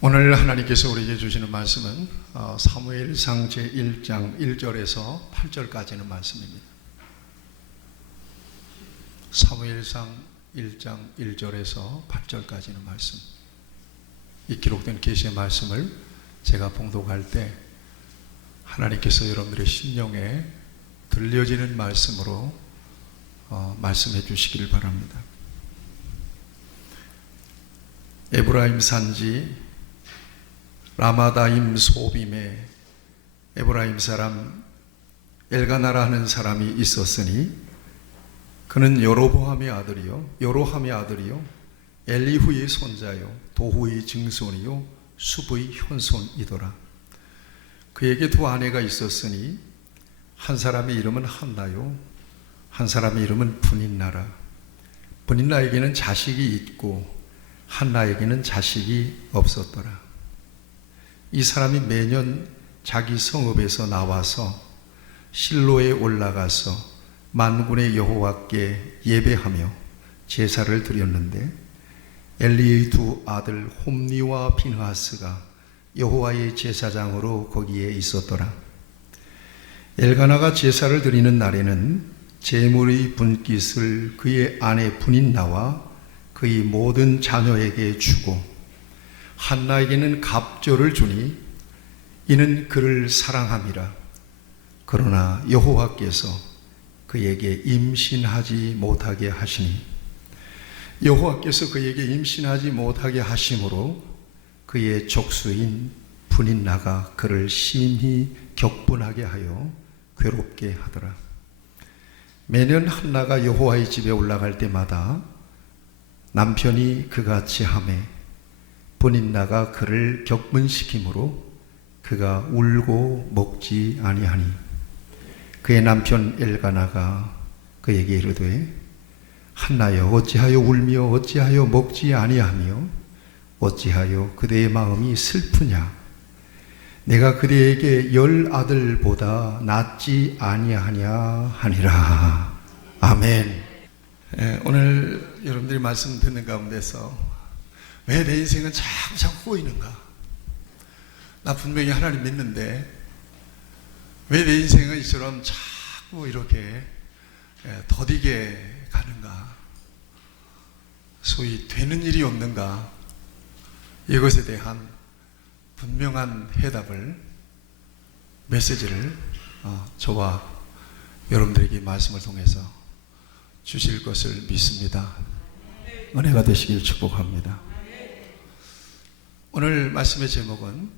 오늘 하나님께서 우리에게 주시는 말씀은 사무엘상 제1장 1절에서 8절까지는 말씀입니다. 사무엘상 1장 1절에서 8절까지는 말씀. 이 기록된 계시의 말씀을 제가 봉독할 때 하나님께서 여러분들의 심령에 들려지는 말씀으로 말씀해 주시길 바랍니다. 에브라임 산지 라마다임 소빔에 에브라임 사람 엘가나라 하는 사람이 있었으니 그는 여로보암의 아들이요 엘리후의 손자요 도후의 증손이요 숲의 현손이더라. 그에게 두 아내가 있었으니 한 사람의 이름은 한나요 한 사람의 이름은 분인나라. 분인나에게는 자식이 있고 한나에게는 자식이 없었더라. 이 사람이 매년 자기 성읍에서 나와서 실로에 올라가서 만군의 여호와께 예배하며 제사를 드렸는데 엘리의 두 아들 홈니와 비느하스가 여호와의 제사장으로 거기에 있었더라. 엘가나가 제사를 드리는 날에는 제물의 분깃을 그의 아내 분인나와 그의 모든 자녀에게 주고 한나에게는 갑절을 주니 이는 그를 사랑함이라. 그러나 여호와께서 그에게 임신하지 못하게 하시니 여호와께서 그에게 임신하지 못하게 하심으로 그의 족수인 분인나가 그를 심히 격분하게 하여 괴롭게 하더라. 매년 한나가 여호와의 집에 올라갈 때마다 남편이 그같이 하매 분인나가 그를 격분시키므로 그가 울고 먹지 아니하니 그의 남편 엘가나가 그에게 이르되 한나여 어찌하여 울며 어찌하여 먹지 아니하며 어찌하여 그대의 마음이 슬프냐. 내가 그대에게 10 아들보다 낫지 아니하냐 하니라. 아멘. 오늘 여러분들이 말씀 듣는 가운데서 왜 내 인생은 자꾸 꼬이는가? 나 분명히 하나님 믿는데 왜 내 인생은 이처럼 자꾸 이렇게 더디게 가는가? 소위 되는 일이 없는가? 이것에 대한 분명한 해답을, 메시지를 저와 여러분들에게 말씀을 통해서 주실 것을 믿습니다. 은혜가 되시길 축복합니다. 오늘 말씀의 제목은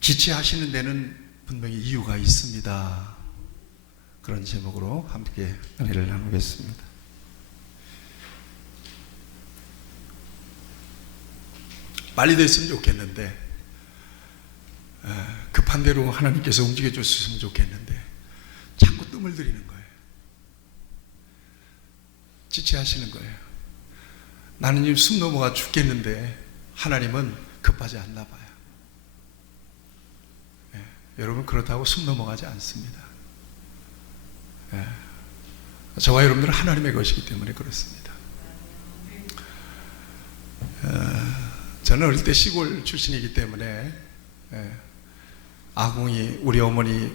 지체하시는 데는 분명히 이유가 있습니다. 그런 제목으로 함께 은혜를 나누겠습니다. 빨리 됐으면 좋겠는데 급한 대로 하나님께서 움직여 줬으면 좋겠는데 자꾸 뜸을 들이는 거예요. 지체하시는 거예요. 나는 지금 숨 넘어가 죽겠는데 하나님은 급하지 않나 봐요. 여러분 그렇다고 숨 넘어가지 않습니다. 저와 여러분들은 하나님의 것이기 때문에 그렇습니다. 저는 어릴 때 시골 출신이기 때문에 아궁이 우리 어머니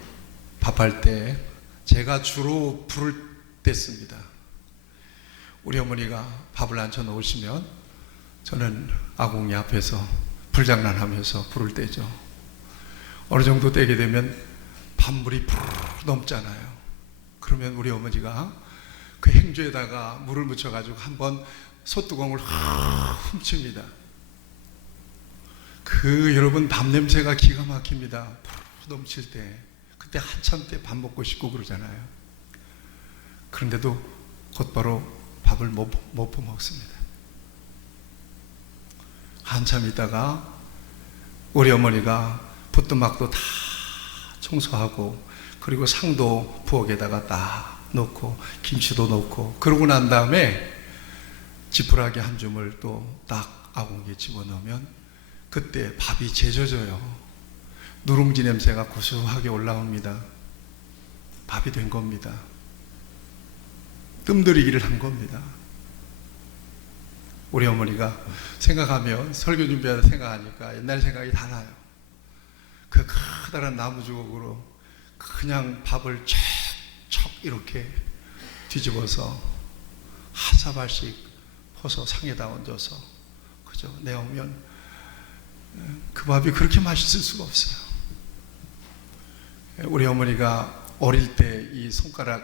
밥할 때 제가 주로 불을 뗐습니다. 우리 어머니가 밥을 앉혀 놓으시면 저는 아궁이 앞에서 불장난하면서 불을 떼죠. 어느 정도 떼게 되면 밥물이 푸르르 넘잖아요. 그러면 우리 어머니가 그 행주에다가 물을 묻혀가지고 한번 솥뚜껑을 훔칩니다. 여러분 밥 냄새가 기가 막힙니다. 푸르르 넘칠 때 그때 한참 때 밥 먹고 싶고 그러잖아요. 그런데도 곧바로 밥을 못 퍼먹습니다. 한참 있다가 우리 어머니가 붓도막도 다 청소하고 그리고 상도 부엌에다가 딱 놓고 김치도 넣고 그러고 난 다음에 지푸라기 한 줌을 또 딱 아궁이에 집어넣으면 그때 밥이 제져져요. 누룽지 냄새가 고소하게 올라옵니다. 밥이 된 겁니다. 뜸들이기를 한 겁니다. 우리 어머니가 생각하면 설교 준비하다 생각하니까 옛날 생각이 다 나요. 그 커다란 나무 주걱으로 그냥 밥을 척척 이렇게 뒤집어서 한 사발씩 퍼서 상에다 얹어서 그죠? 내오면 그 밥이 그렇게 맛있을 수가 없어요. 우리 어머니가 어릴 때 이 손가락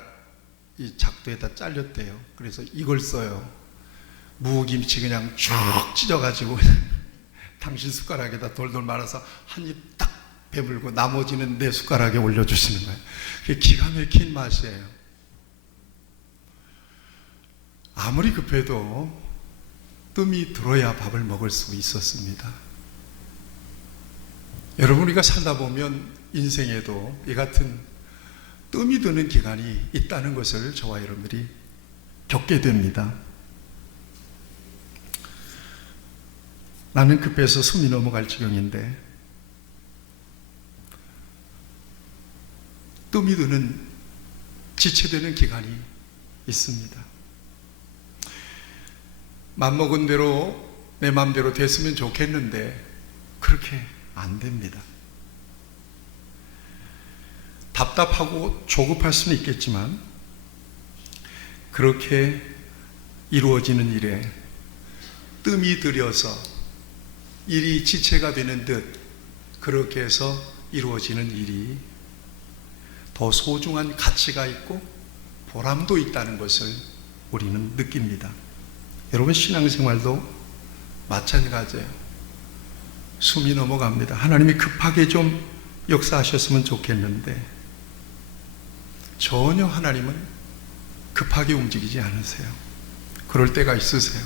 이 작두에다 잘렸대요. 그래서 이걸 써요. 무김치 그냥 쭉 찢어가지고 당신 숟가락에다 돌돌 말아서 한 입 딱 배불고 나머지는 내 숟가락에 올려주시는 거예요. 그게 기가 막힌 맛이에요. 아무리 급해도 뜸이 들어야 밥을 먹을 수 있었습니다. 여러분, 우리가 살다 보면 인생에도 이 같은 뜸이 드는 기간이 있다는 것을 저와 여러분들이 겪게 됩니다. 나는 급해서 숨이 넘어갈 지경인데 뜸이 드는 지체되는 기간이 있습니다. 맘먹은 대로 내 마음대로 됐으면 좋겠는데 그렇게 안 됩니다. 답답하고 조급할 수는 있겠지만 그렇게 이루어지는 일에 뜸이 들여서 일이 지체가 되는 듯 그렇게 해서 이루어지는 일이 더 소중한 가치가 있고 보람도 있다는 것을 우리는 느낍니다. 여러분, 신앙생활도 마찬가지예요. 숨이 넘어갑니다. 하나님이 급하게 좀 역사하셨으면 좋겠는데 전혀 하나님은 급하게 움직이지 않으세요. 그럴 때가 있으세요.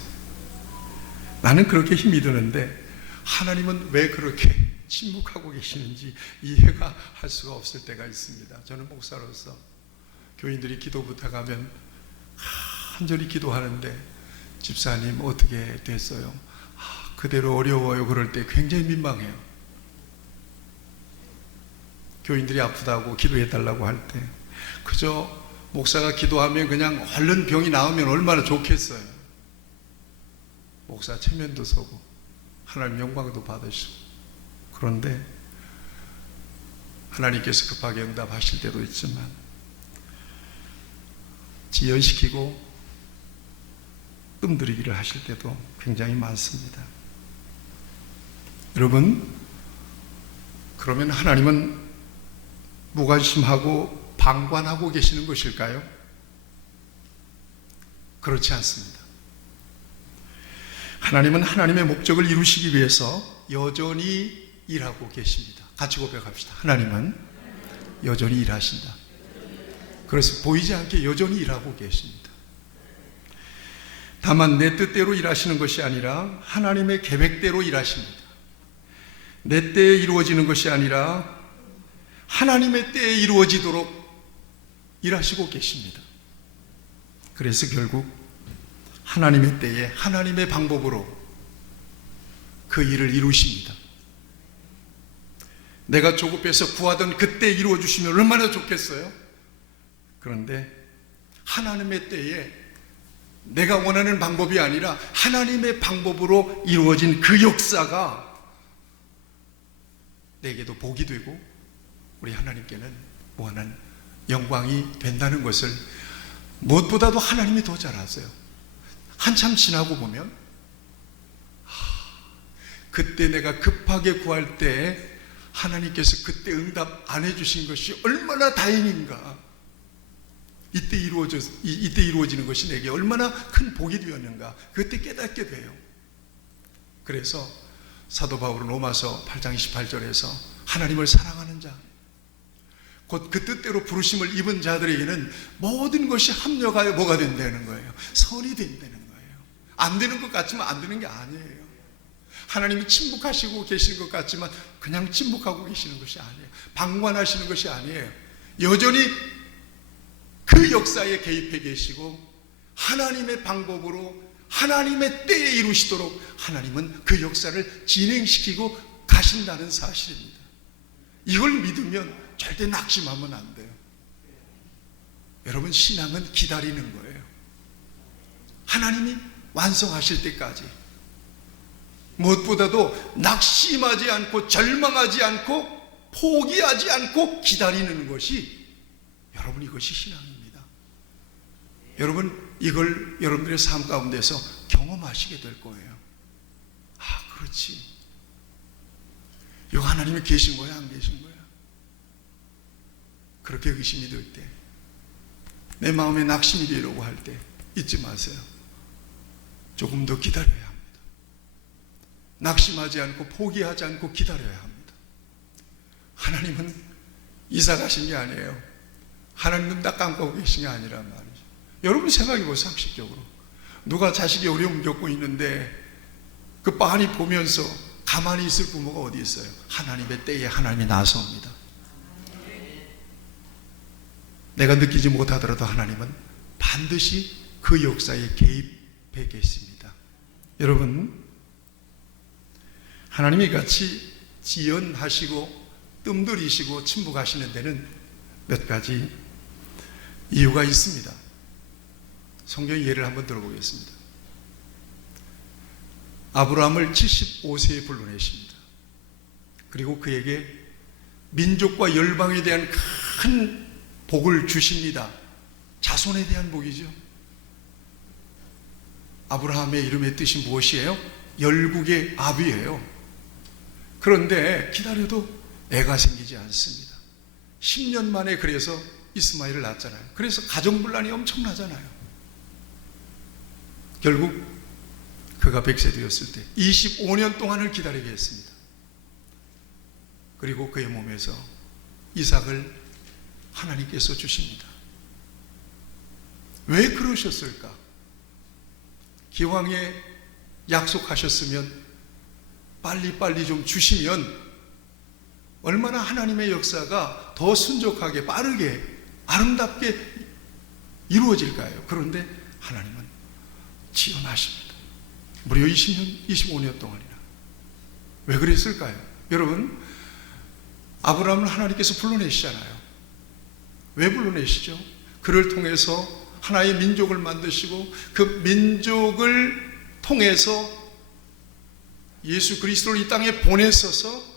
나는 그렇게 힘이 드는데 하나님은 왜 그렇게 침묵하고 계시는지 이해가 할 수가 없을 때가 있습니다. 저는 목사로서 교인들이 기도 부탁하면 간절히 기도하는데 집사님 어떻게 됐어요? 그대로 어려워요. 그럴 때 굉장히 민망해요. 교인들이 아프다고 기도해달라고 할 때 그저 목사가 기도하면 그냥 얼른 병이 나으면 얼마나 좋겠어요. 목사 체면도 서고 하나님 영광도 받으시고 그런데 하나님께서 급하게 응답하실 때도 있지만 지연시키고 뜸들이기를 하실 때도 굉장히 많습니다. 여러분, 그러면 하나님은 무관심하고 방관하고 계시는 것일까요? 그렇지 않습니다. 하나님은 하나님의 목적을 이루시기 위해서 여전히 일하고 계십니다. 같이 고백합시다. 하나님은 여전히 일하신다. 그래서 보이지 않게 여전히 일하고 계십니다. 다만 내 뜻대로 일하시는 것이 아니라 하나님의 계획대로 일하십니다. 내 때에 이루어지는 것이 아니라 하나님의 때에 이루어지도록 일하시고 계십니다. 그래서 결국 하나님의 때에 하나님의 방법으로 그 일을 이루십니다. 내가 조급해서 구하던 그때 이루어 주시면 얼마나 좋겠어요? 그런데 하나님의 때에 내가 원하는 방법이 아니라 하나님의 방법으로 이루어진 그 역사가 내게도 복이 되고 우리 하나님께는 무한한 영광이 된다는 것을 무엇보다도 하나님이 더 잘 아세요. 한참 지나고 보면 그때 내가 급하게 구할 때 하나님께서 그때 응답 안 해주신 것이 얼마나 다행인가. 이때 이루어지는 것이 내게 얼마나 큰 복이 되었는가. 그때 깨닫게 돼요. 그래서 사도 바울은 로마서 8장 28절에서 하나님을 사랑하는 자, 곧 그 뜻대로 부르심을 입은 자들에게는 모든 것이 합력하여 뭐가 된다는 거예요? 선이 된다는 거예요. 안 되는 것 같지만 안 되는 게 아니에요. 하나님이 침묵하시고 계시는 것 같지만 그냥 침묵하고 계시는 것이 아니에요. 방관하시는 것이 아니에요. 여전히 그 역사에 개입해 계시고 하나님의 방법으로 하나님의 때에 이루시도록 하나님은 그 역사를 진행시키고 가신다는 사실입니다. 이걸 믿으면 절대 낙심하면 안 돼요. 여러분, 신앙은 기다리는 거예요. 하나님이 완성하실 때까지 무엇보다도 낙심하지 않고 절망하지 않고 포기하지 않고 기다리는 것이, 여러분, 이것이 신앙입니다. 여러분, 이걸 여러분들의 삶 가운데서 경험하시게 될 거예요. 아, 그렇지. 이거 하나님이 계신 거야, 안 계신 거야? 그렇게 의심이 들 때, 내 마음에 낙심이 되려고 할 때 잊지 마세요. 조금 더 기다려야 합니다. 낙심하지 않고 포기하지 않고 기다려야 합니다. 하나님은 이사 가신 게 아니에요. 하나님은 딱 감고 계신 게 아니란 말이죠. 여러분 생각해 보세요. 상식적으로 누가 자식이 어려움 겪고 있는데 그 빤히 보면서 가만히 있을 부모가 어디 있어요? 하나님의 때에 하나님이 나섭니다. 내가 느끼지 못하더라도 하나님은 반드시 그 역사에 개입해 계십니다. 여러분, 하나님이 같이 지연하시고 뜸들이시고 침묵하시는 데는 몇 가지 이유가 있습니다. 성경 예를 한번 들어보겠습니다. 아브라함을 75세에 불러내십니다. 그리고 그에게 민족과 열방에 대한 큰 복을 주십니다. 자손에 대한 복이죠. 아브라함의 이름의 뜻이 무엇이에요? 열국의 아비예요. 그런데 기다려도 애가 생기지 않습니다. 10년 만에 그래서 이스마엘을 낳았잖아요. 그래서 가정분란이 엄청나잖아요. 결국 그가 100세 되었을 때 25년 동안을 기다리게 했습니다. 그리고 그의 몸에서 이삭을 하나님께서 주십니다. 왜 그러셨을까? 기왕에 약속하셨으면 빨리빨리 좀 주시면 얼마나 하나님의 역사가 더 순적하게 빠르게 아름답게 이루어질까요? 그런데 하나님은 지연하십니다. 무려 20년, 25년 동안이나. 왜 그랬을까요? 여러분, 아브라함을 하나님께서 불러내시잖아요. 왜 불러내시죠? 그를 통해서 하나의 민족을 만드시고 그 민족을 통해서 예수 그리스도를 이 땅에 보내셔서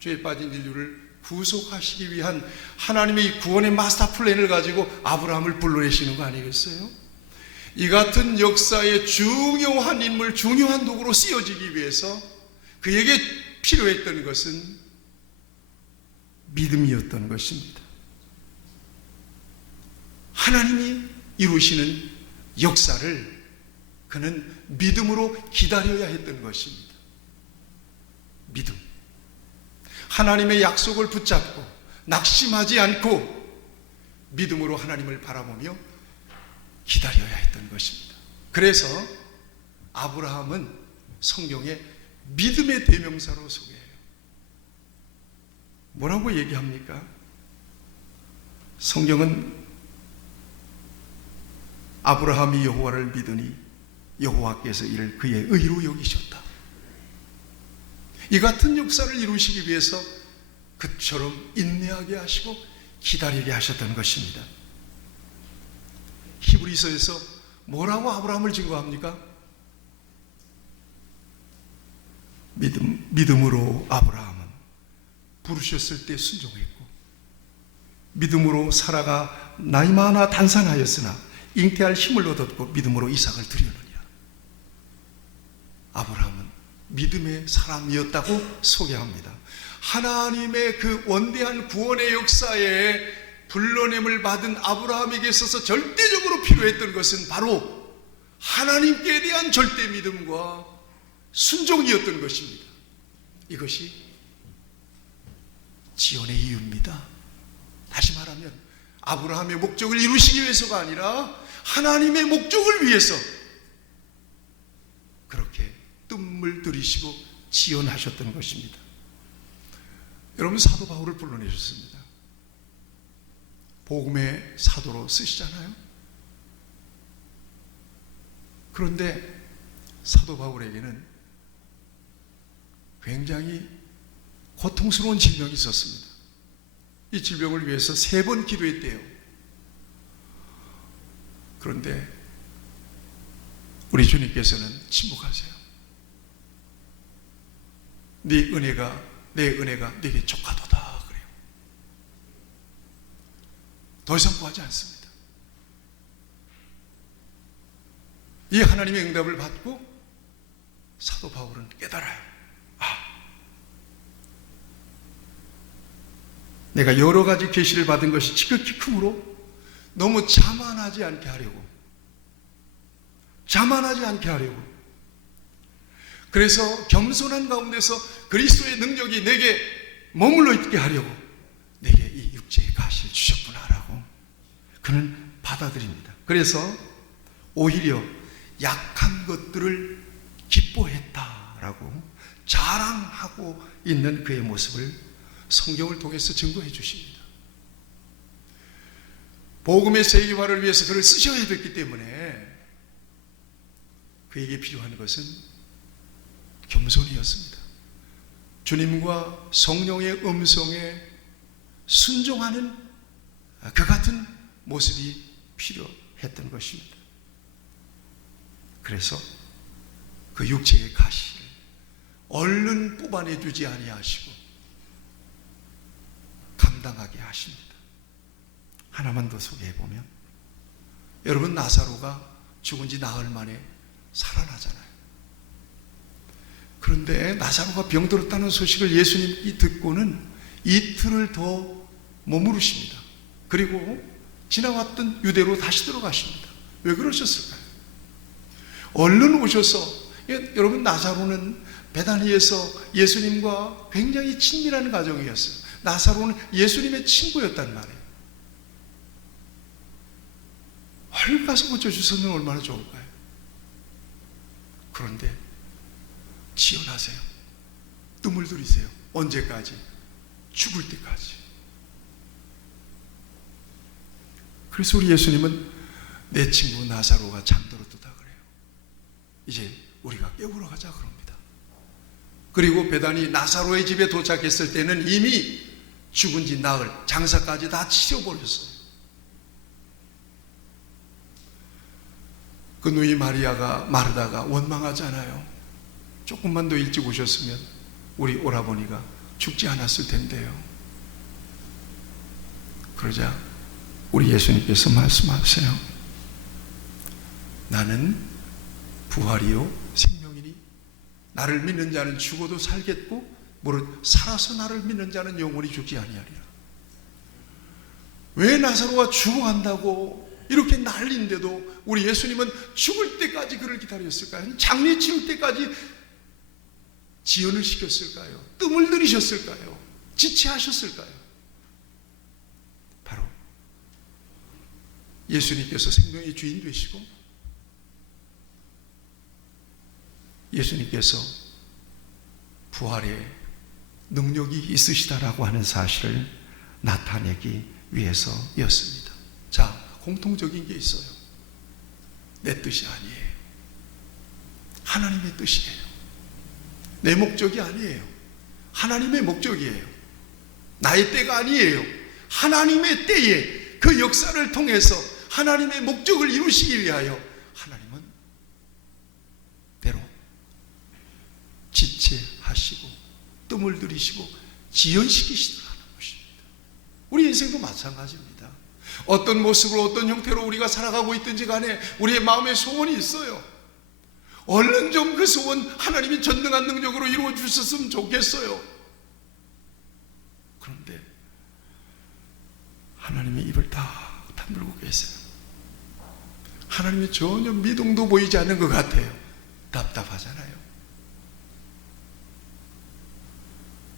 죄에 빠진 인류를 구속하시기 위한 하나님의 구원의 마스터 플랜을 가지고 아브라함을 불러내시는 거 아니겠어요? 이 같은 역사의 중요한 인물, 중요한 도구로 쓰여지기 위해서 그에게 필요했던 것은 믿음이었던 것입니다. 하나님이 이루시는 역사를 그는 믿음으로 기다려야 했던 것입니다. 믿음. 하나님의 약속을 붙잡고 낙심하지 않고 믿음으로 하나님을 바라보며 기다려야 했던 것입니다. 그래서 아브라함은 성경에 믿음의 대명사로 소개해요. 뭐라고 얘기합니까? 성경은 아브라함이 여호와를 믿으니 여호와께서 이를 그의 의로 여기셨다. 이 같은 역사를 이루시기 위해서 그처럼 인내하게 하시고 기다리게 하셨던 것입니다. 히브리서에서 뭐라고 아브라함을 증거합니까? 믿음으로 아브라함은 부르셨을 때 순종했고 믿음으로 사라가 나이 많아 단산하였으나 잉태할 힘을 얻었고 믿음으로 이삭을 드리느니라. 아브라함은 믿음의 사람이었다고 소개합니다. 하나님의 그 원대한 구원의 역사에 불러냄을 받은 아브라함에게 있어서 절대적으로 필요했던 것은 바로 하나님께 대한 절대 믿음과 순종이었던 것입니다. 이것이 지연의 이유입니다. 다시 말하면 아브라함의 목적을 이루시기 위해서가 아니라 하나님의 목적을 위해서 그렇게 뜸을 들이시고 지연하셨던 것입니다. 여러분, 사도 바울을 불러내셨습니다. 복음의 사도로 쓰시잖아요. 그런데 사도 바울에게는 굉장히 고통스러운 질병이 있었습니다. 이 질병을 위해서 3번 기도했대요. 그런데 우리 주님께서는 침묵하세요. 내 은혜가 네게 족하도다 그래요. 더 이상 구하지 않습니다. 이 하나님의 응답을 받고 사도 바울은 깨달아요. 내가 여러 가지 계시를 받은 것이 지극히 크므로 너무 자만하지 않게 하려고, 그래서 겸손한 가운데서 그리스도의 능력이 내게 머물러 있게 하려고 내게 이 육체의 가시를 주셨구나라고 그는 받아들입니다. 그래서 오히려 약한 것들을 기뻐했다라고 자랑하고 있는 그의 모습을 성경을 통해서 증거해 주십니다. 복음의 세계화를 위해서 그를 쓰셔야 됐기 때문에 그에게 필요한 것은 겸손이었습니다. 주님과 성령의 음성에 순종하는 그 같은 모습이 필요했던 것입니다. 그래서 그 육체의 가시를 얼른 뽑아내주지 아니하시고 감당하게 하십니다. 하나만 더 소개해보면, 여러분, 나사로가 죽은 지 나흘 만에 살아나잖아요. 그런데 나사로가 병들었다는 소식을 예수님이 듣고는 이틀을 더 머무르십니다. 그리고 지나왔던 유대로 다시 들어가십니다. 왜 그러셨을까요? 얼른 오셔서, 여러분, 나사로는 베다니에서 예수님과 굉장히 친밀한 가정이었어요. 나사로는 예수님의 친구였단 말이에요. 얼른 가서 고쳐주셨으면 얼마나 좋을까요? 그런데 지연하세요. 뜸을 들이세요. 언제까지? 죽을 때까지. 그래서 우리 예수님은 내 친구 나사로가 잠들었다 그래요. 이제 우리가 깨우러 가자 그럽니다. 그리고 베다니 나사로의 집에 도착했을 때는 이미 죽은 지 나흘, 장사까지 다 치러버렸어요. 그 누이 마르다가 원망하잖아요. 조금만 더 일찍 오셨으면 우리 오라버니가 죽지 않았을 텐데요. 그러자 우리 예수님께서 말씀하세요. 나는 부활이요 생명이니 나를 믿는 자는 죽어도 살겠고 무릇 살아서 나를 믿는 자는 영원히 죽지 아니하리라. 왜 나사로가 죽어간다고 이렇게 난리인데도 우리 예수님은 죽을 때까지 그를 기다렸을까요? 장례 치를 때까지 지연을 시켰을까요? 뜸을 들이셨을까요? 지체하셨을까요? 바로 예수님께서 생명의 주인 되시고 예수님께서 부활의 능력이 있으시다라고 하는 사실을 나타내기 위해서였습니다. 자, 공통적인 게 있어요. 내 뜻이 아니에요. 하나님의 뜻이에요. 내 목적이 아니에요. 하나님의 목적이에요. 나의 때가 아니에요. 하나님의 때에 그 역사를 통해서 하나님의 목적을 이루시기 위하여 하나님은 때로 지체하시고 뜸을 들이시고 지연시키시도록 하는 것입니다. 우리 인생도 마찬가지입니다. 어떤 모습으로 어떤 형태로 우리가 살아가고 있든지 간에 우리의 마음에 소원이 있어요. 얼른 좀 그 소원 하나님이 전능한 능력으로 이루어 주셨으면 좋겠어요. 그런데 하나님이 입을 딱 다물고 계세요. 하나님이 전혀 미동도 보이지 않는 것 같아요. 답답하잖아요.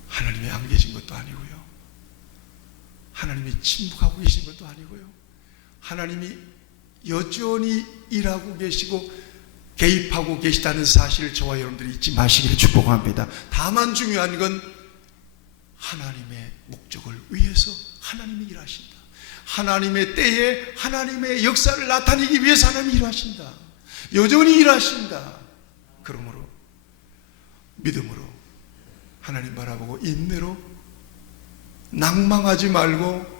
하나님이 안 계신 것도 아니고요. 하나님이 침묵하고 계신 것도 아니고요. 하나님이 여전히 일하고 계시고 개입하고 계시다는 사실을 저와 여러분들이 잊지 마시기를 축복합니다. 다만 중요한 건 하나님의 목적을 위해서 하나님이 일하신다. 하나님의 때에 하나님의 역사를 나타내기 위해서 하나님이 일하신다. 여전히 일하신다. 그러므로 믿음으로 하나님 바라보고 인내로 낭망하지 말고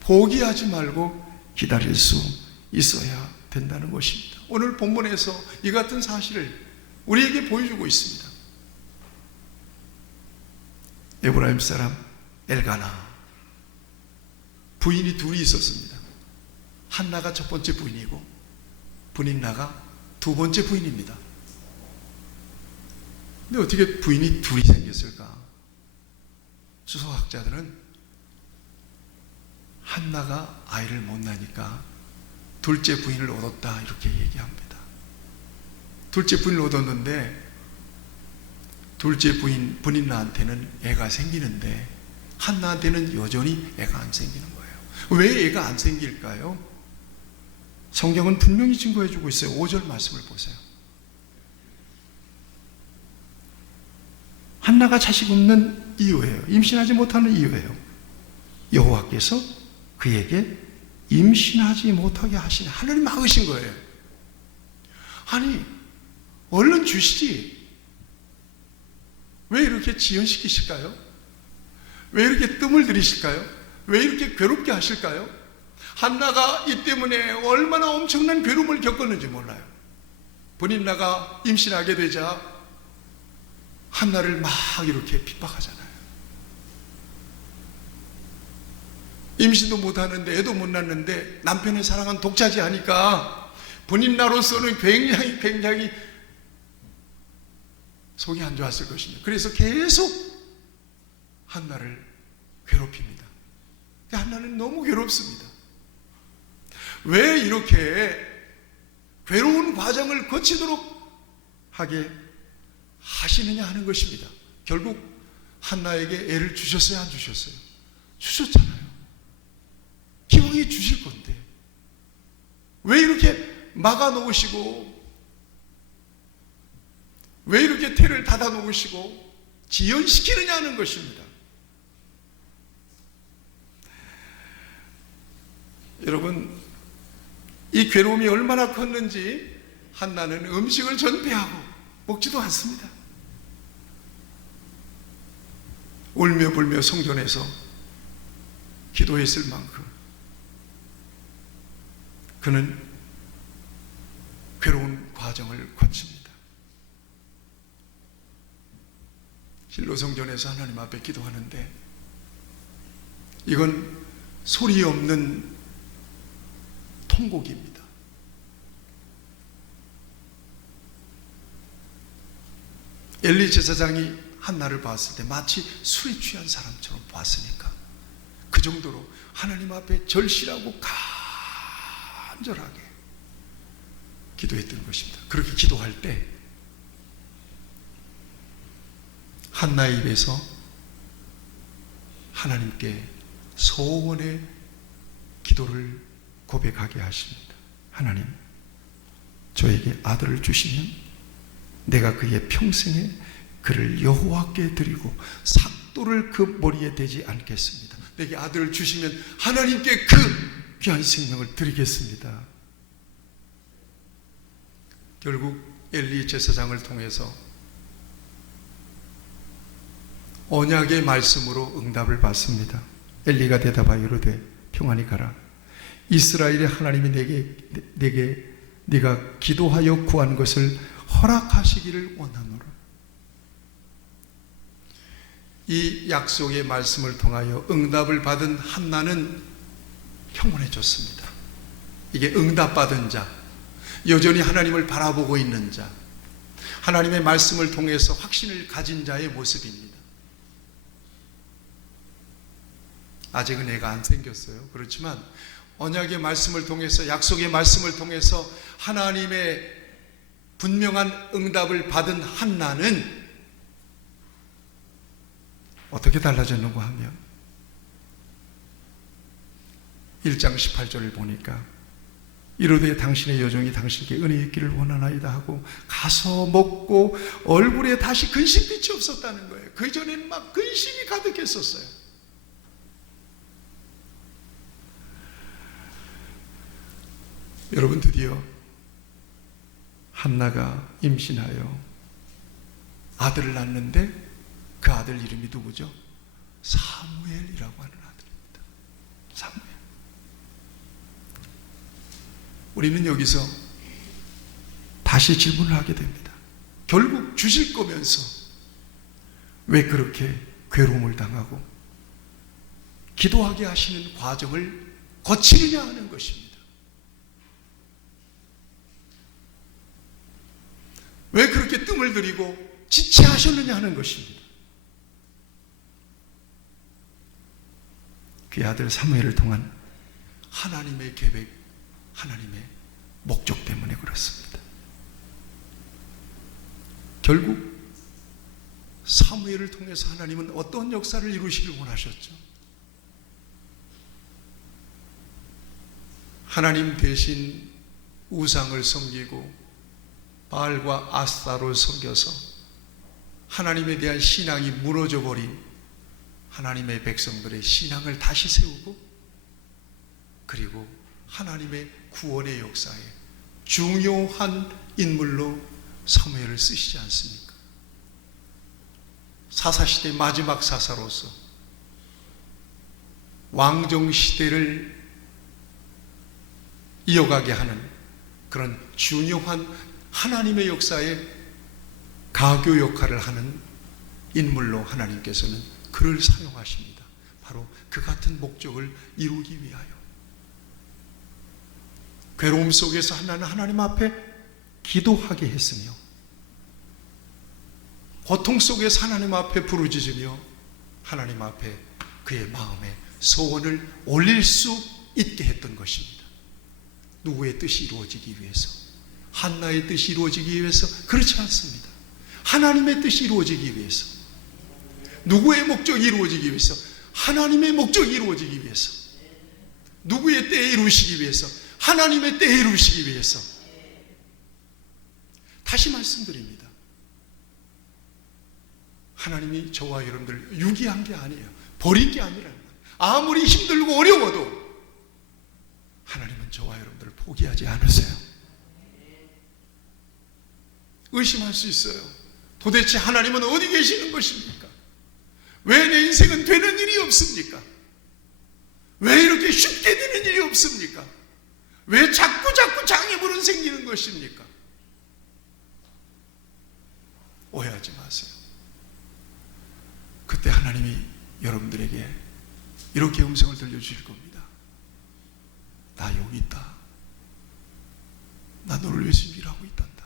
포기하지 말고 기다릴 수 있어야 된다는 것입니다. 오늘 본문에서 이 같은 사실을 우리에게 보여주고 있습니다. 에브라임 사람 엘가나, 부인이 둘이 있었습니다. 한나가 첫 번째 부인이고 브닌나가 두 번째 부인입니다. 근데 어떻게 부인이 둘이 생겼을까? 수석학자들은 한나가 아이를 못 낳으니까 둘째 부인을 얻었다 이렇게 얘기합니다. 둘째 부인을 얻었는데 둘째 부인 브닌나한테는 애가 생기는데 한나한테는 여전히 애가 안 생기는 거예요. 왜 애가 안 생길까요? 성경은 분명히 증거해 주고 있어요. 5절 말씀을 보세요. 한나가 자식 없는 이유예요. 임신하지 못하는 이유예요. 여호와께서 그에게 임신하지 못하게 하시네. 하나님 막으신 거예요. 아니, 얼른 주시지. 왜 이렇게 지연시키실까요? 왜 이렇게 뜸을 들이실까요? 왜 이렇게 괴롭게 하실까요? 한나가 이 때문에 얼마나 엄청난 괴로움을 겪었는지 몰라요. 브닌나가 임신하게 되자 한나를 막 이렇게 핍박하잖아요. 임신도 못하는데 애도 못 낳는데 남편의 사랑은 독차지 하니까 브닌나로서는 굉장히 속이 안 좋았을 것입니다. 그래서 계속 한나를 괴롭힙니다. 한나는 너무 괴롭습니다. 왜 이렇게 괴로운 과정을 거치도록 하게 하시느냐 하는 것입니다. 결국 한나에게 애를 주셨어요, 안 주셨어요? 주셨잖아요. 기왕에 주실 건데 왜 이렇게 막아 놓으시고 왜 이렇게 태를 닫아 놓으시고 지연시키느냐 하는 것입니다. 여러분, 이 괴로움이 얼마나 컸는지 한나는 음식을 전폐하고 먹지도 않습니다. 울며 불며 성전에서 기도했을 만큼 그는 괴로운 과정을 거칩니다. 실로 성전에서 하나님 앞에 기도하는데 이건 소리 없는 통곡입니다. 엘리 제사장이 한나를 봤을 때 마치 술에 취한 사람처럼 봤으니까 그 정도로 하나님 앞에 절실하고 간절하게 기도했던 것입니다. 그렇게 기도할 때 한나의 입에서 하나님께 소원의 기도를 고백하게 하십니다. 하나님, 저에게 아들을 주시면 내가 그의 평생에 그를 여호와께 드리고 삭도를 그 머리에 대지 않겠습니다. 내게 아들을 주시면 하나님께 그 귀한 생명을 드리겠습니다. 결국 엘리 제사장을 통해서 언약의 말씀으로 응답을 받습니다. 엘리가 대답하여 이르되 평안히 가라. 이스라엘의 하나님이 내게 네가 기도하여 구한 것을 허락하시기를 원하노라. 이 약속의 말씀을 통하여 응답을 받은 한나는 평온해졌습니다. 이게 응답받은 자, 여전히 하나님을 바라보고 있는 자, 하나님의 말씀을 통해서 확신을 가진 자의 모습입니다. 아직은 애가 안 생겼어요. 그렇지만 언약의 말씀을 통해서, 약속의 말씀을 통해서 하나님의 분명한 응답을 받은 한나는 어떻게 달라졌는가 하면 1장 18절을 보니까 이르되 당신의 여종이 당신께 은혜 있기를 원하나이다 하고 가서 먹고 얼굴에 다시 근심빛이 없었다는 거예요. 그 전에는 막 근심이 가득했었어요. 여러분, 드디어 한나가 임신하여 아들을 낳는데 그 아들 이름이 누구죠? 사무엘이라고 하는 아들입니다. 사무엘. 우리는 여기서 다시 질문을 하게 됩니다. 결국 주실 거면서 왜 그렇게 괴로움을 당하고 기도하게 하시는 과정을 거치느냐 하는 것입니다. 왜 그렇게 뜸을 들이고 지체하셨느냐 하는 것입니다. 그의 아들 사무엘을 통한 하나님의 계획, 하나님의 목적 때문에 그렇습니다. 결국 사무엘을 통해서 하나님은 어떤 역사를 이루시길 원하셨죠? 하나님 대신 우상을 섬기고 바알과 아스타를 섬겨서 하나님에 대한 신앙이 무너져 버린 하나님의 백성들의 신앙을 다시 세우고, 그리고 하나님의 구원의 역사에 중요한 인물로 사무엘을 쓰시지 않습니까? 사사시대 마지막 사사로서 왕정시대를 이어가게 하는 그런 중요한 하나님의 역사에 가교 역할을 하는 인물로 하나님께서는 그를 사용하십니다. 바로 그 같은 목적을 이루기 위하여. 괴로움 속에서 하나님 앞에 기도하게 했으며, 고통 속에서 하나님 앞에 부르짖으며 하나님 앞에 그의 마음에 소원을 올릴 수 있게 했던 것입니다. 누구의 뜻이 이루어지기 위해서? 한나의 뜻이 이루어지기 위해서? 그렇지 않습니다. 하나님의 뜻이 이루어지기 위해서. 누구의 목적이 이루어지기 위해서? 하나님의 목적이 이루어지기 위해서. 누구의 때에 이루시기 위해서? 하나님의 때에 이루시기 위해서. 다시 말씀드립니다. 하나님이 저와 여러분들 유기한 게 아니에요. 버린 게 아니라는 거예요. 아무리 힘들고 어려워도 하나님은 저와 여러분들을 포기하지 않으세요. 의심할 수 있어요. 도대체 하나님은 어디 계시는 것입니까? 왜 내 인생은 되는 일이 없습니까? 왜 이렇게 쉽게 되는 일이 없습니까? 왜 자꾸 장애물은 생기는 것입니까? 오해하지 마세요. 그때 하나님이 여러분들에게 이렇게 음성을 들려주실 겁니다. 나 여기 있다. 나 너를 위해서 일하고 있단다.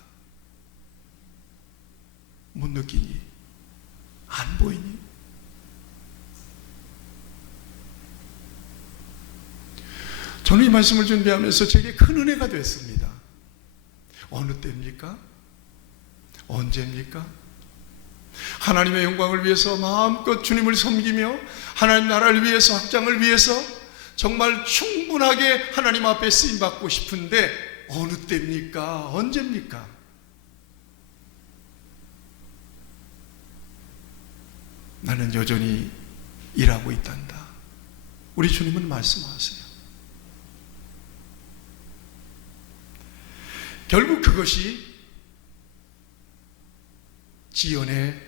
못 느끼니? 안 보이니? 저는 이 말씀을 준비하면서 제게 큰 은혜가 됐습니다. 어느 때입니까? 언제입니까? 하나님의 영광을 위해서 마음껏 주님을 섬기며 하나님 나라를 위해서, 확장을 위해서 정말 충분하게 하나님 앞에 쓰임받고 싶은데 어느 때입니까? 언제입니까? 나는 여전히 일하고 있단다. 우리 주님은 말씀하세요. 결국 그것이 지연의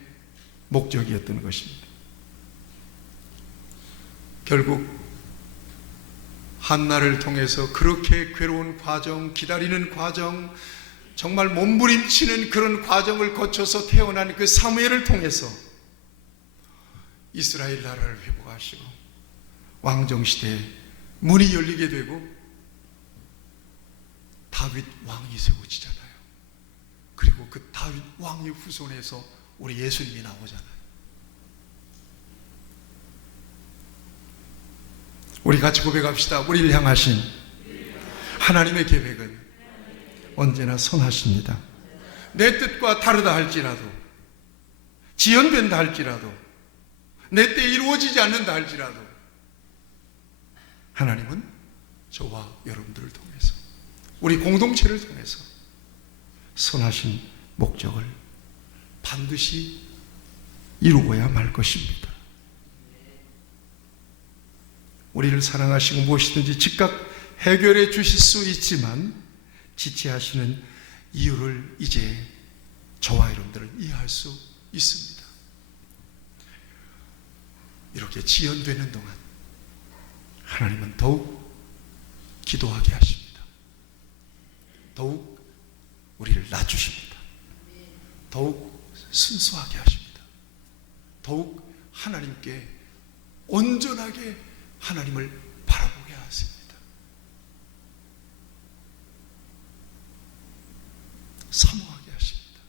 목적이었던 것입니다. 결국 한나를 통해서 그렇게 괴로운 과정, 기다리는 과정, 정말 몸부림치는 그런 과정을 거쳐서 태어난 그 사무엘을 통해서 이스라엘 나라를 회복하시고 왕정시대에 문이 열리게 되고 다윗 왕이 세워지잖아요. 그리고 그 다윗 왕의 후손에서 우리 예수님이 나오잖아요. 우리 같이 고백합시다. 우리를 향하신 하나님의 계획은 언제나 선하십니다. 내 뜻과 다르다 할지라도, 지연된다 할지라도, 내 때에 이루어지지 않는다 할지라도 하나님은 저와 여러분들을 통해서, 우리 공동체를 통해서 선하신 목적을 반드시 이루어야 말 것입니다. 우리를 사랑하시고 무엇이든지 즉각 해결해 주실 수 있지만 지체하시는 이유를 이제 저와 여러분들은 이해할 수 있습니다. 이렇게 지연되는 동안 하나님은 더욱 기도하게 하십니다. 더욱 우리를 낮추십니다. 더욱 순수하게 하십니다. 더욱 하나님께 온전하게 하나님을 바라보게 하십니다. 사모하게 하십니다.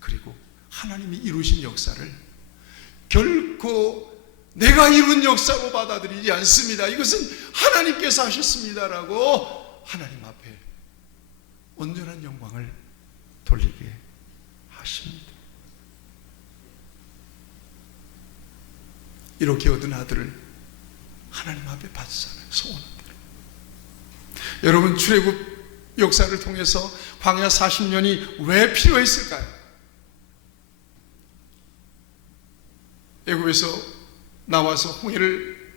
그리고 하나님이 이루신 역사를 결코 내가 이룬 역사로 받아들이지 않습니다. 이것은 하나님께서 하셨습니다라고 하나님 앞에 온전한 영광을 돌리게 하십니다. 이렇게 얻은 아들을 하나님 앞에 받잖아요. 소원한 대로. 여러분, 출애굽 역사를 통해서 광야 40년이 왜 필요했을까요? 애굽에서 나와서 홍해를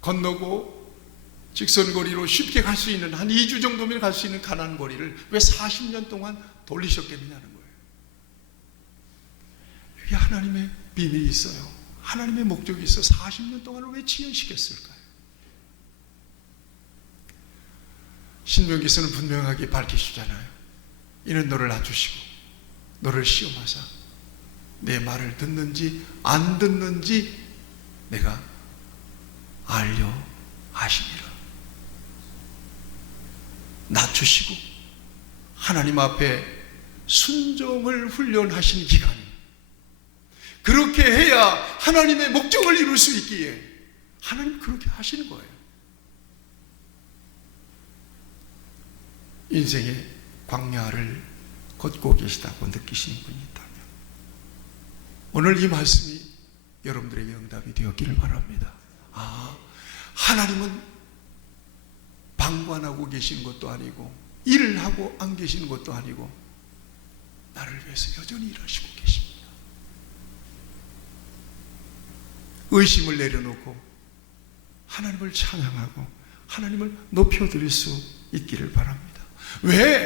건너고 직선거리로 쉽게 갈 수 있는, 한 2주 정도면 갈 수 있는 가나안 거리를 왜 40년 동안 돌리셨겠느냐는 거예요. 여기 하나님의 비밀이 있어요. 하나님의 목적이 있어. 40년 동안을 왜 지연시켰을까요? 신명기서는 분명하게 밝히시잖아요. 이는 너를 낮추시고 너를 시험하사 내 말을 듣는지 안 듣는지 내가 알려 하시니라. 낮추시고 하나님 앞에 순종을 훈련하신 기간이, 그렇게 해야 하나님의 목적을 이룰 수 있기에 하나님 그렇게 하시는 거예요. 인생의 광야를 걷고 계시다고 느끼시는 분이 있다면 오늘 이 말씀이 여러분들에게 응답이 되었기를 바랍니다. 하나님은 방관하고 계시는 것도 아니고 일을 하고 안 계시는 것도 아니고 나를 위해서 여전히 일하시고 계십니다. 의심을 내려놓고 하나님을 찬양하고 하나님을 높여드릴 수 있기를 바랍니다. 왜?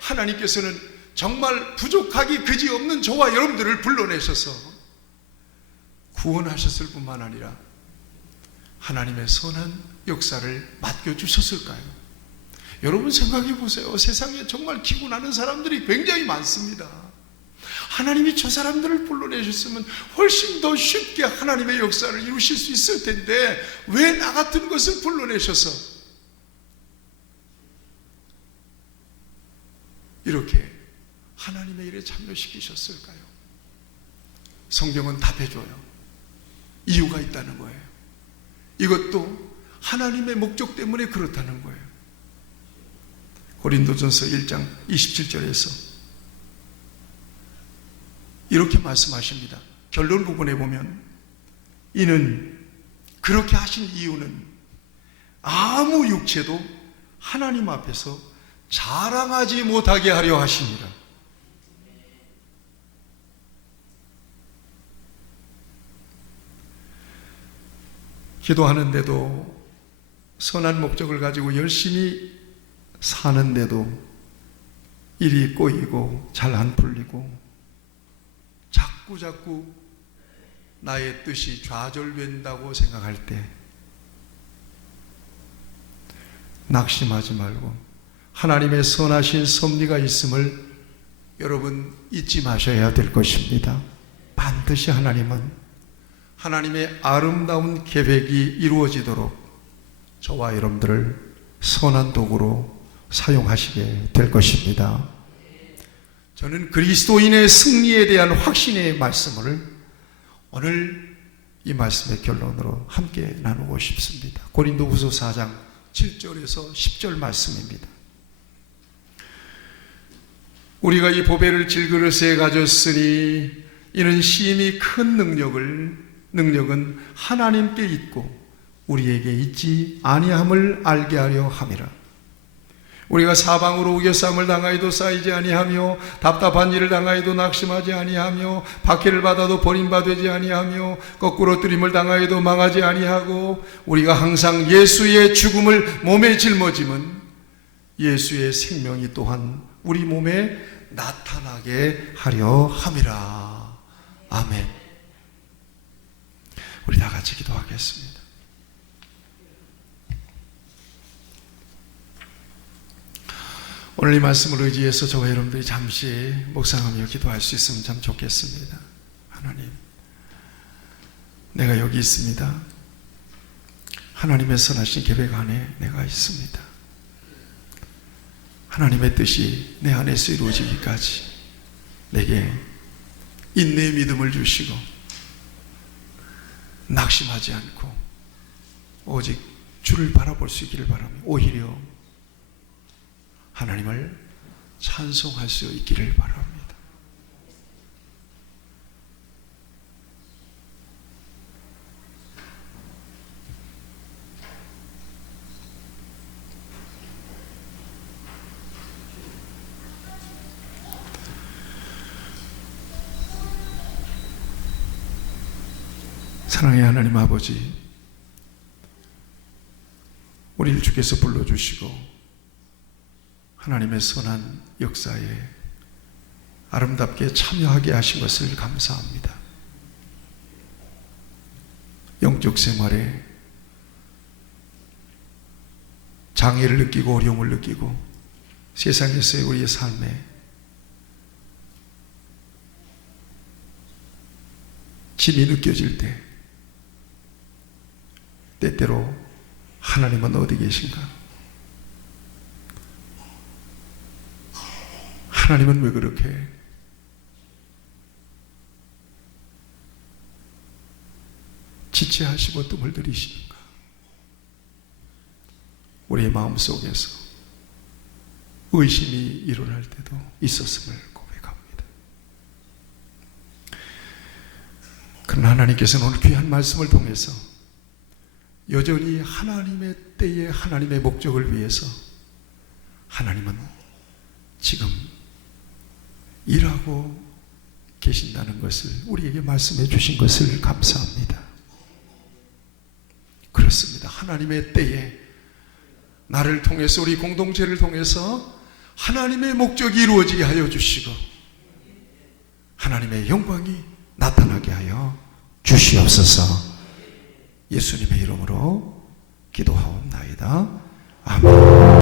하나님께서는 정말 부족하기 그지없는 저와 여러분들을 불러내셔서 구원하셨을 뿐만 아니라 하나님의 선한 역사를 맡겨주셨을까요? 여러분 생각해 보세요. 세상에 정말 기고 나는 사람들이 굉장히 많습니다. 하나님이 저 사람들을 불러내셨으면 훨씬 더 쉽게 하나님의 역사를 이루실 수 있을 텐데 왜 나 같은 것을 불러내셔서 이렇게 하나님의 일에 참여시키셨을까요? 성경은 답해줘요. 이유가 있다는 거예요. 이것도 하나님의 목적 때문에 그렇다는 거예요. 고린도전서 1장 27절에서 이렇게 말씀하십니다. 결론 부분에 보면 이는 그렇게 하신 이유는 아무 육체도 하나님 앞에서 자랑하지 못하게 하려 하시니라. 기도하는데도 선한 목적을 가지고 열심히 사는데도 일이 꼬이고 잘 안 풀리고 자꾸 나의 뜻이 좌절된다고 생각할 때 낙심하지 말고 하나님의 선하신 섭리가 있음을 여러분 잊지 마셔야 될 것입니다. 반드시 하나님은 하나님의 아름다운 계획이 이루어지도록 저와 여러분들을 선한 도구로 사용하시게 될 것입니다. 저는 그리스도인의 승리에 대한 확신의 말씀을 오늘 이 말씀의 결론으로 함께 나누고 싶습니다. 고린도후서 4장 7절에서 10절 말씀입니다. 우리가 이 보배를 질그릇에 가졌으니 이는 심히 큰 능력은 하나님께 있고 우리에게 있지 아니함을 알게 하려 함이라. 우리가 사방으로 우겨쌈을 당하여도 쌓이지 아니하며 답답한 일을 당하여도 낙심하지 아니하며 박해를 받아도 버림받지 아니하며 거꾸로 뜨림을 당하여도 망하지 아니하고 우리가 항상 예수의 죽음을 몸에 짊어짐은 예수의 생명이 또한 우리 몸에 나타나게 하려 함이라. 아멘. 우리 다 같이 기도하겠습니다. 오늘 이 말씀을 의지해서 저와 여러분들이 잠시 묵상하며 기도할 수 있으면 참 좋겠습니다. 하나님, 내가 여기 있습니다. 하나님의 선하신 계획 안에 내가 있습니다. 하나님의 뜻이 내 안에서 이루어지기까지 내게 인내의 믿음을 주시고 낙심하지 않고 오직 주를 바라볼 수 있기를 바라며 오히려 하나님을 찬송할 수 있기를 바랍니다. 사랑의 하나님 아버지, 우리를 주께서 불러주시고 하나님의 선한 역사에 아름답게 참여하게 하신 것을 감사합니다. 영적 생활에 장애를 느끼고 어려움을 느끼고 세상에서의 우리의 삶에 짐이 느껴질 때 때때로 하나님은 어디 계신가? 하나님은 왜 그렇게 지체하시고 뜸을 들이시는가? 우리의 마음속에서 의심이 일어날 때도 있었음을 고백합니다. 그러나 하나님께서는 오늘 귀한 말씀을 통해서 여전히 하나님의 때에 하나님의 목적을 위해서 하나님은 지금 일하고 계신다는 것을 우리에게 말씀해 주신 것을 감사합니다. 그렇습니다. 하나님의 때에 나를 통해서 우리 공동체를 통해서 하나님의 목적이 이루어지게 하여 주시고 하나님의 영광이 나타나게 하여 주시옵소서. 예수님의 이름으로 기도하옵나이다. 아멘.